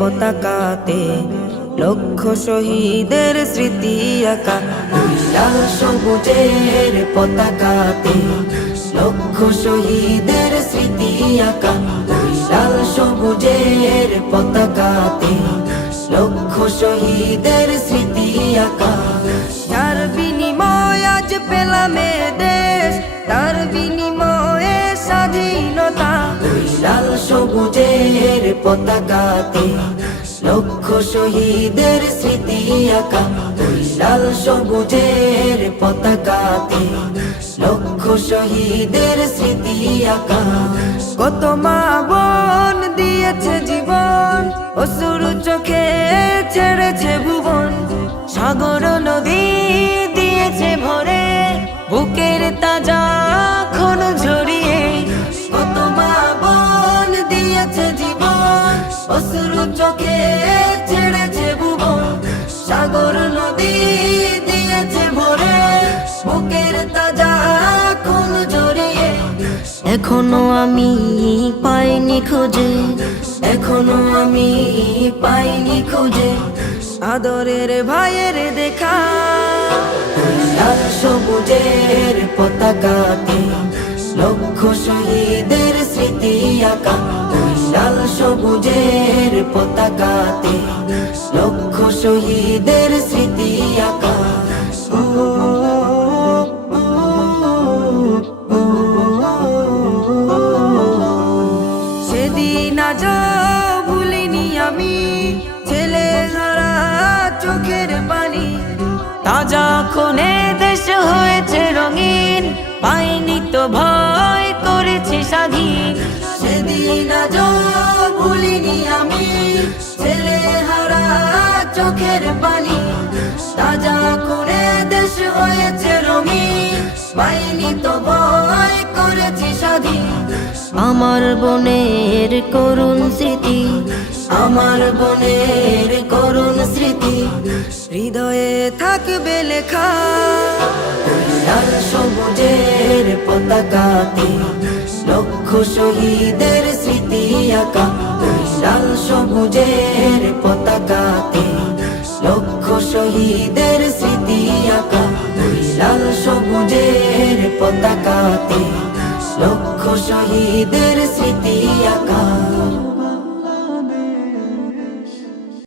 পতাকাতে লক্ষ শহীদের স্মৃতি আঁকা। ওই লাল সবুজের পতাকাতে লক্ষ শহীদের স্মৃতি আঁকা। ওই লাল সবুজের পতাকাতে লক্ষ শহীদের স্মৃতি আঁকা। যার বিনিময় আজ পেলাম এ দেশ, তার বিনিময়ে স্বাধীনতা। ওই লাল সবুজের পতাকাতে লক্ষ শহীদের স্মৃতি আঁকা। ওই লাল সবুজের পতাকাতে লক্ষ শহীদের স্মৃতি আঁকা। কত মা বোন দিয়েছে জীবন, অশ্রু চোখে ছেড়েছে ভুবন। সাগর নদী দিয়েছে ভরে, বুকের তাজা খুন ঝরিয়ে। কত মা বোন দিয়েছে জীবন, অশ্রু চোখে ছেড়েছে ভুবন। সাগর নদী দিয়েছে ভরে, বুকের তাজা খুন ঝরিয়ে। এখনো আমি পাইনি খুঁজে, এখনো আমি পাইনি খুঁজে আদরের ভাইয়ের দেখা। লাল সবুজের পতাকাতে লক্ষ শহীদের স্মৃতি আঁকা। ওই লাল সবুজের পতাকাতে লক্ষ শহীদের স্মৃতি আঁকা। সেদিন আজ ভুলিনি আমি, ছেলে হারা চোখের পানি। তাজা খুনে দেশ হয়েছে রঙিন, পাইনি তো ভয় করেছি স্বাধীন। সেদিন আজ ভুলিনি আমি, ছেলে হারা চোখের পানি। তাজা খুনে দেশ হয়েছে রঙিন, পাইনি তো ভয় করেছি স্বাধীন। আমার বোনের করুণ স্মৃতি, আমার বোনের করুণ স্মৃতি হৃদয়ে থাকবে লেখা। লাল সবুজের পতাকাতে লক্ষ শহীদের স্মৃতি আঁকা। ওই লাল সবুজের পতাকাতে লক্ষ শহীদের স্মৃতি আঁকা। ওই লাল সবুজের পতাকাতে লক্ষ শহীদের স্মৃতি আঁকা।